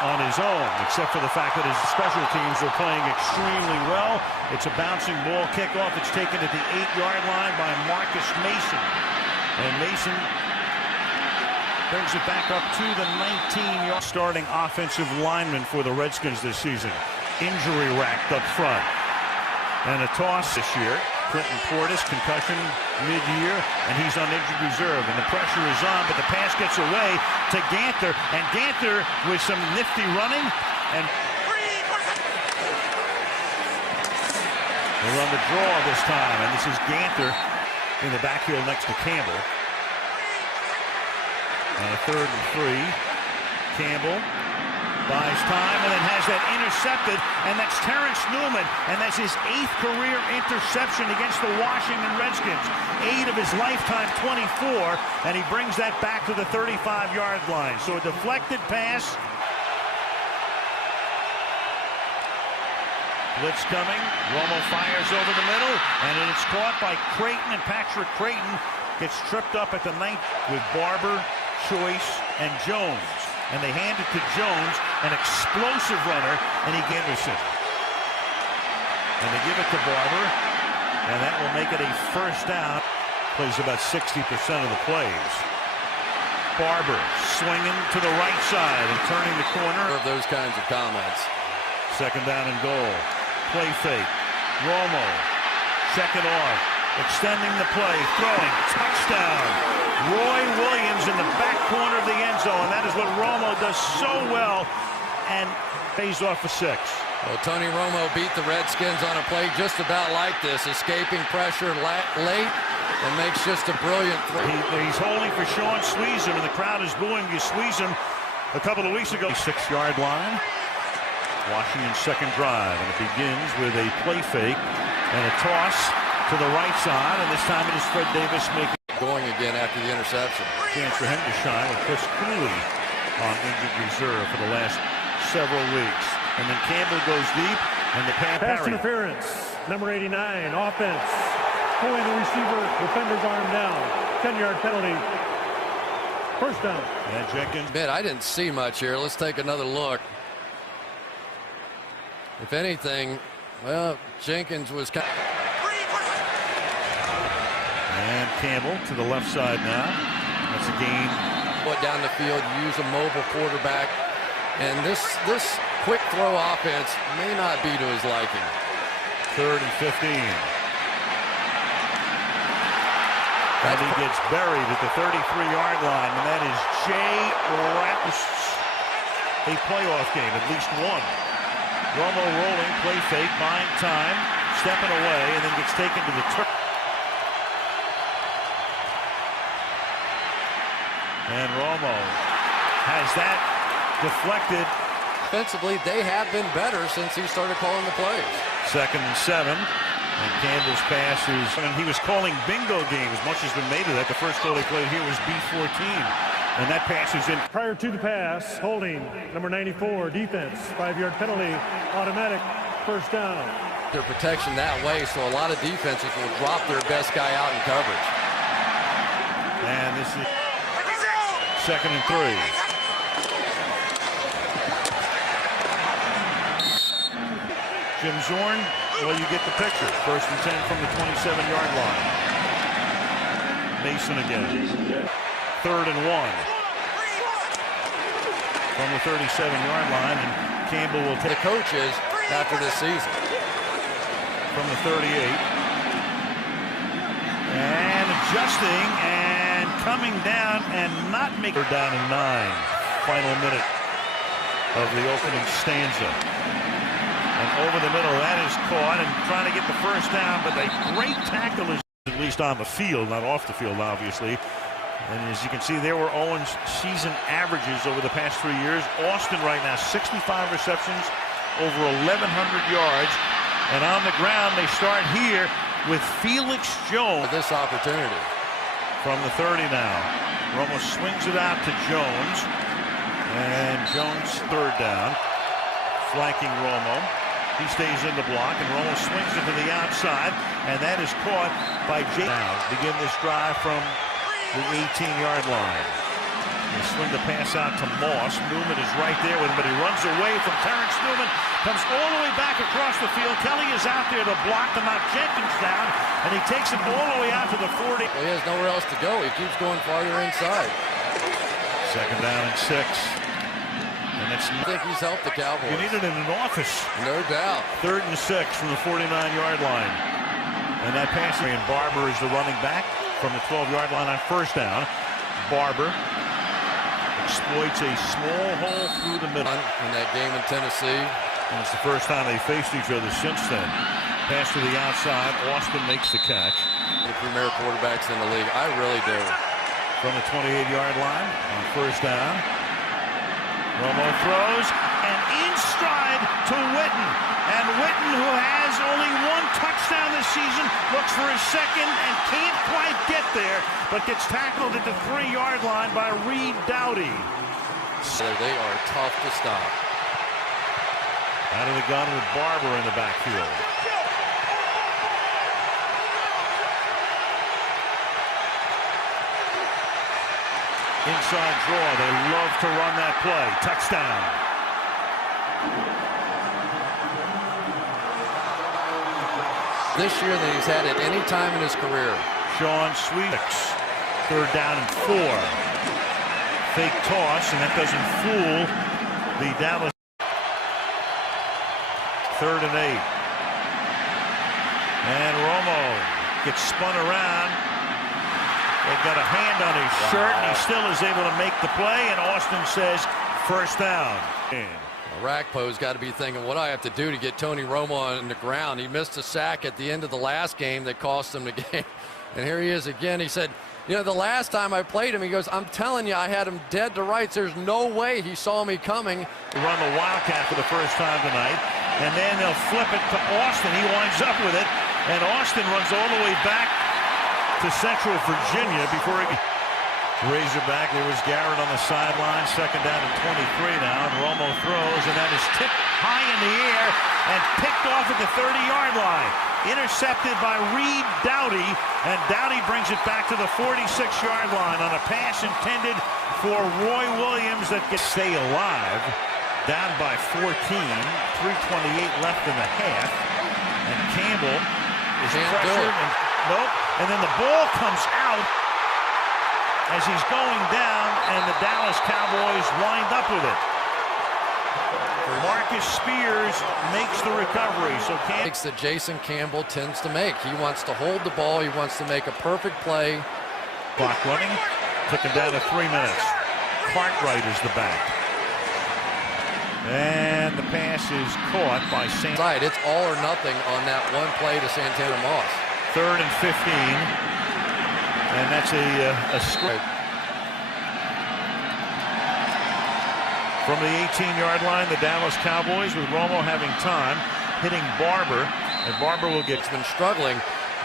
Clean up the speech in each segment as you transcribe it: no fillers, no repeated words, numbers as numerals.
on his own, except for the fact that his special teams are playing extremely well. It's a bouncing ball kickoff. It's taken at the 8-yard line by Marcus Mason. And Mason brings it back up to the 19-yard. Starting offensive lineman for the Redskins this season. Injury racked up front. And a toss this year. Clinton Portis, concussion mid-year, and he's on injured reserve. And the pressure is on, but the pass gets away to Ganther. And Ganther with some nifty running. And they run the draw this time. And this is Ganther in the backfield next to Campbell. And a 3rd and 3. Campbell buys time and then has that intercepted, and that's Terrence Newman, and that's his 8th career interception against the Washington Redskins. 8 of his lifetime 24, and he brings that back to the 35-yard line. So a deflected pass. Blitz coming. Romo fires over the middle, and it's caught by Creighton, and Patrick Creighton gets tripped up at the 9th with Barber, Choice, and Jones. And they hand it to Jones, an explosive runner, and Anderson. And they give it to Barber, and that will make it a first down. Plays about 60% of the plays. Barber swinging to the right side and turning the corner. Of those kinds of comments. 2nd down and goal. Play fake. Romo. Check it off. Extending the play. Throwing. Touchdown. Roy Williams in the back corner of the end zone. That is what Romo does so well and pays off for 6. Well, Tony Romo beat the Redskins on a play just about like this, escaping pressure late and makes just a brilliant throw. He's holding for Sean Sweezum, and the crowd is booing you. Sweezum a couple of weeks ago. 6-yard line. Washington's 2nd drive, and it begins with a play fake and a toss to the right side, and this time it is Fred Davis making going again after the interception. Chance for him to shine with Chris Cooley on injured reserve for the last several weeks. And then Campbell goes deep, and the pass interference. Number 89, offense. Pulling the receiver, defender's arm down. 10-yard penalty. First down. And Jenkins. I didn't see much here. Let's take another look. If anything, well, Jenkins was kind of... And Campbell to the left side now. That's a gain. Put down the field, use a mobile quarterback. And this quick throw offense may not be to his liking. 3rd and 15. And he gets buried at the 33-yard line, and that is Jay Rattus. A playoff game, at least one. Romo rolling, play fake, buying time, stepping away, and then gets taken to the turf. And Romo has that deflected. Offensively, they have been better since he started calling the plays. 2nd and 7. And Campbell's pass is... And he was calling bingo games. Much has been made of that. The first goal they played here was B-14. And that pass is in. Prior to the pass, holding, number 94, defense. 5-yard penalty, automatic, first down. Their protection that way, so a lot of defenses will drop their best guy out in coverage. And this is... 2nd and 3. Jim Zorn, well, you get the picture. 1st and 10 from the 27-yard line. Mason again. 3rd and 1. From the 37-yard line, and Campbell will take the coaches after this season. From the 38. And adjusting and coming down and not making her down in 9. Final minute of the opening stanza. And over the middle, that is caught and trying to get the first down, but a great tackle is at least on the field, not off the field, obviously. And as you can see, there were Owens' season averages over the past 3 years. Austin right now, 65 receptions, over 1,100 yards. And on the ground, they start here with Felix Jones. This opportunity. From the 30 now. Romo swings it out to Jones. And Jones 3rd down. Flanking Romo. He stays in the block, and Romo swings it to the outside, and that is caught by Jay. Now begin this drive from the 18-yard line. They swing the pass out to Moss. Newman is right there with him, but he runs away from Terrence Newman. Comes all the way back across the field. Kelly is out there to block to knock Jenkins down, and he takes it all the way out to the 40. Well, he has nowhere else to go. He keeps going farther inside. Second down and 6. And it's I think he's helped the Cowboys. you need it in an office. No doubt. 3rd and 6 from the 49-yard line. And that pass, and Barber is the running back from the 12-yard line on 1st down. Barber exploits a small hole through the middle. In that game in Tennessee. And it's the first time they faced each other since then. Pass to the outside. Austin makes the catch. The premier quarterbacks in the league. I really do. From the 28-yard line on 1st down. Romo throws and in stride to Witten. And Witten, who has only 1 touchdown this season, looks for his 2nd and can't quite get there, but gets tackled at the 3-yard line by Reed Doughty. So they are tough to stop. Out of the gun with Barber in the backfield. Inside draw. They love to run that play. Touchdown. This year that he's had at any time in his career. Sean Sweetix. 3rd down and 4. Fake toss, and that doesn't fool the Dallas. 3rd and 8. And Romo gets spun around. They've got a hand on his shirt, and he still is able to make the play, and Austin says 1st down. Rakpo's got to be thinking, what do I have to do to get Tony Romo on the ground? He missed a sack at the end of the last game that cost him the game. And here he is again. He said, you know, the last time I played him, he goes, I'm telling you, I had him dead to rights. There's no way he saw me coming. They run the Wildcat for the first time tonight, and then they'll flip it to Austin. He winds up with it, and Austin runs all the way back to Central Virginia before he Razorback. There was Garrett on the sideline. 2nd down and 23 now, and Romo throws, and that is tipped high in the air and picked off at the 30-yard line. Intercepted by Reed Doughty, and Doughty brings it back to the 46-yard line on a pass intended for Roy Williams that gets stay alive. Down by 14, 3:28 left in the half, and Campbell is pressured. Nope, and then the ball comes out as he's going down, and the Dallas Cowboys wind up with it. Marcus Spears makes the recovery, so Makes that Jason Campbell tends to make. He wants to hold the ball. He wants to make a perfect play. Clock running, ticking down to 3 minutes. Cartwright is the back. And the pass is caught by Santana. It's all or nothing on that one play to Santana Moss. 3rd and 15. And that's a script. From the 18-yard line, the Dallas Cowboys, with Romo having time, hitting Barber, and Barber will get. Been struggling.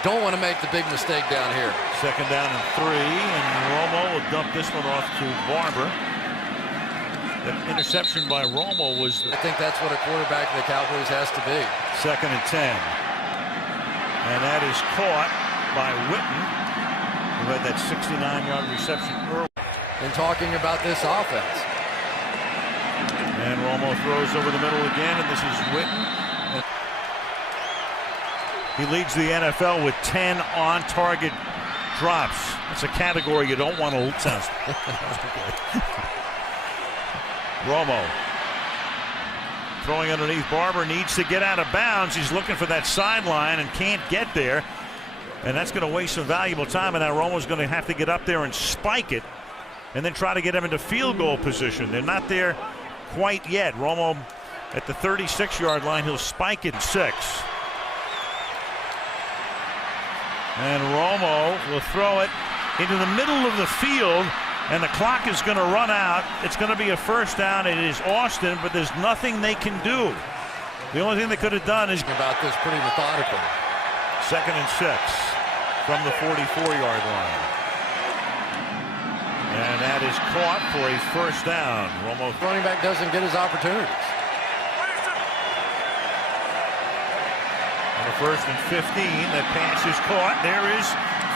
Don't want to make the big mistake down here. 2nd down and 3, and Romo will dump this one off to Barber. That interception by Romo was. I think that's what a quarterback of the Cowboys has to be. 2nd and 10, and that is caught by Witten, who had that 69-yard reception early. And talking about this offense. And Romo throws over the middle again, and this is Witten. He leads the NFL with 10 on-target drops. That's a category you don't want to lose. Romo throwing underneath. Barber needs to get out of bounds. He's looking for that sideline and can't get there. And that's going to waste some valuable time. And now Romo's going to have to get up there and spike it and then try to get him into field goal position. They're not there quite yet. Romo at the 36-yard line. He'll spike it 6. And Romo will throw it into the middle of the field, and the clock is going to run out. It's going to be a 1st down. It is Austin, but there's nothing they can do. The only thing they could have done is about this pretty methodical. 2nd and 6 from the 44-yard line. And that is caught for a 1st down. Romo, running back, doesn't get his opportunities. On the 1st and 15, that pass is caught. There is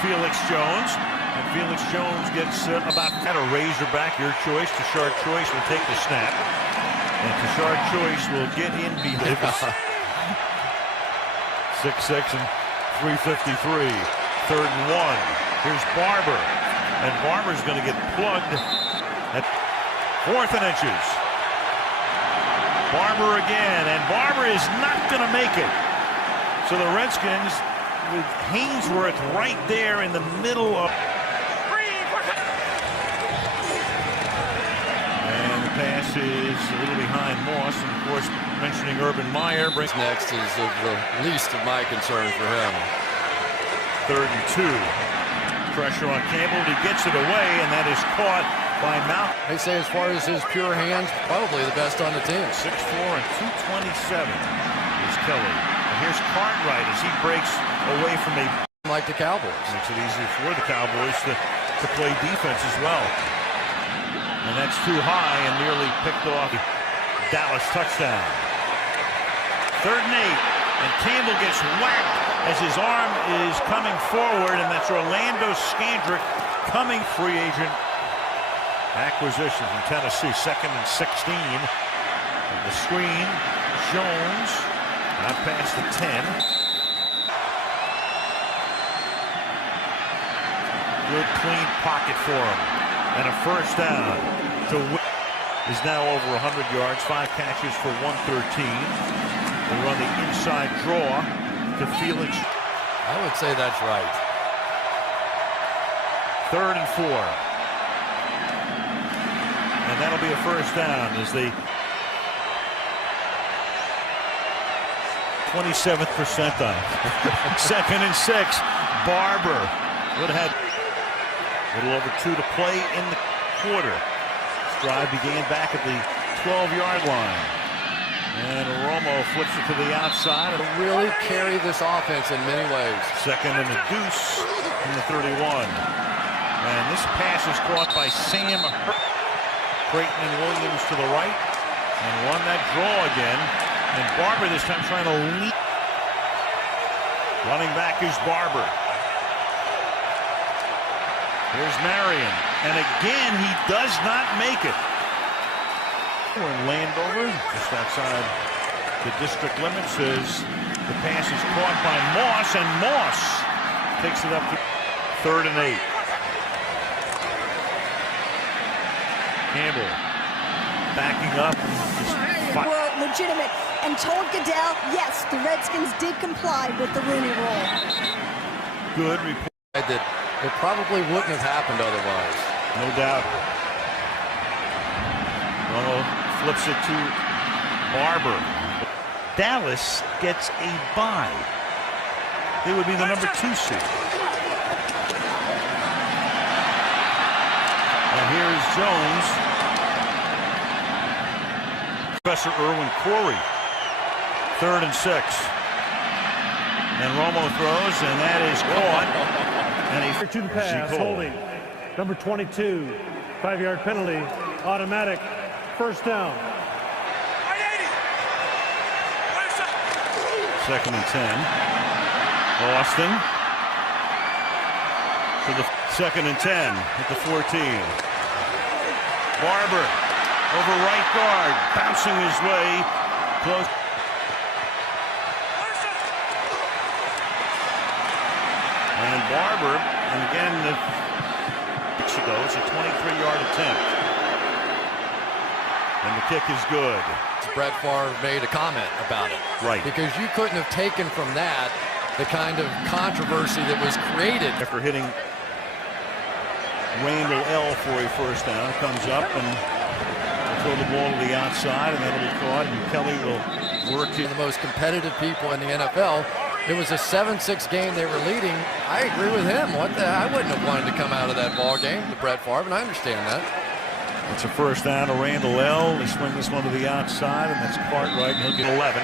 Felix Jones. And Felix Jones gets about a razorback. Your choice. Tashard Choice will take the snap. And Tashard Choice will get in behind. 6'6" and 353. 3rd and 1. Here's Barber. And Barber's going to get plugged at 4th and inches. Barber again. And Barber is not going to make it. So the Redskins with Hainsworth right there in the middle of. And the pass is a little behind Moss. And of course, mentioning Urban Meyer brings. Next is of the least of my concern for him. 3rd and 2. Pressure on Campbell. He gets it away, and that is caught by Mount. They say as far as his pure hands, probably the best on the team. 6'4" and 227 is Kelly. And here's Cartwright as he breaks away from a. Like the Cowboys. Makes it easier for the Cowboys to play defense as well. And that's too high and nearly picked off. Dallas touchdown. 3rd and 8. And Campbell gets whacked as his arm is coming forward, and that's Orlando Scandrick coming, free agent acquisition from Tennessee. 2nd and 16. And the screen, Jones out past the 10. Good clean pocket for him, and a 1st down to is now over 100 yards, 5 catches for 113. They run the inside draw to Felix. I would say that's right. 3rd and 4. And that'll be a 1st down as they 27th percentile. 2nd and 6. Barber would have had a little over 2 to play in the quarter. This drive began back at the 12-yard line. And Romo flips it to the outside. It'll really carry this offense in many ways. 2nd and a deuce from the 31. And this pass is caught by Sam Creighton and Williams to the right. And run that draw again. And Barber this time trying to leap. Running back is Barber. Here's Marion. And again, he does not make it. We're in Landover, just outside the district limits, as the pass is caught by Moss, and Moss takes it up to 3rd and 8. Campbell backing up. Were legitimate and told Goodell, yes, the Redskins did comply with the Rooney Rule. Good report. That it probably wouldn't have happened otherwise. No doubt. Ronald flips it to Barber. Dallas gets a bye. They would be the number 2 seed. And here's Jones. Professor Irwin Corey. 3rd and 6. And Romo throws, and that is caught. And he To the pass, holding. Number 22, 5-yard penalty, automatic, 1st down. 2nd and 10. Austin to the 2nd and 10 at the 14. Barber over right guard, bouncing his way close. And Barber, and again, it's a 23-yard attempt. And the kick is good. Brett Favre made a comment about it. Right. Because you couldn't have taken from that the kind of controversy that was created. After hitting Randall L for a 1st down, comes up and will throw the ball to the outside, and that'll be caught, and Kelly will work it. The most competitive people in the NFL. It was a 7-6 game they were leading. I agree with him. I wouldn't have wanted to come out of that ball game to Brett Favre, and I understand that. It's a 1st down to Randall L. They swing this one to the outside, and that's Cartwright, and he'll get 11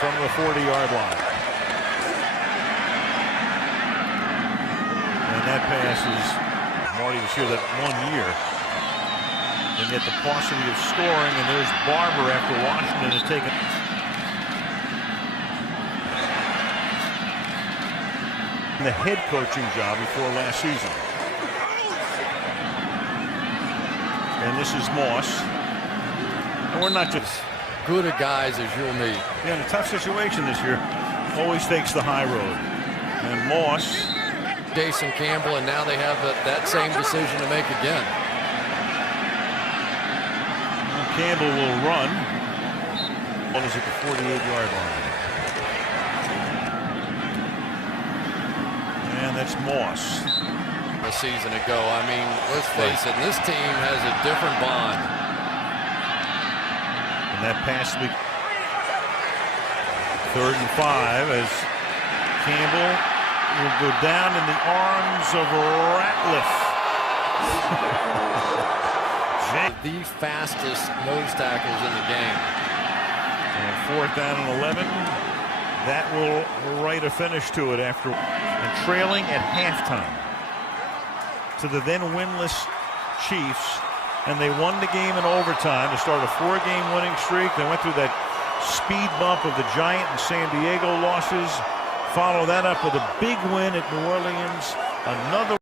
from the 40-yard line. And that pass is, Marty was here that 1 year. And yet the paucity of scoring, and there's Barber after Washington had taken. The head coaching job before last season. And this is Moss. And we're not just good at guys as you'll meet. in a tough situation this year. Always takes the high road. And Moss. Jason Campbell, and now they have that same decision to make again. Campbell will run. Ball is at the 48-yard line. And that's Moss. A season ago, I mean, let's face it, this team has a different bond. And that pass week. 3rd and 5 as Campbell will go down in the arms of Ratliff. The fastest nose tackles in the game. And 4th down and 11. That will write a finish to it after and trailing at halftime to the then winless Chiefs, and they won the game in overtime to start a 4-game winning streak. They went through that speed bump of the Giant and San Diego losses. Follow that up with a big win at New Orleans. Another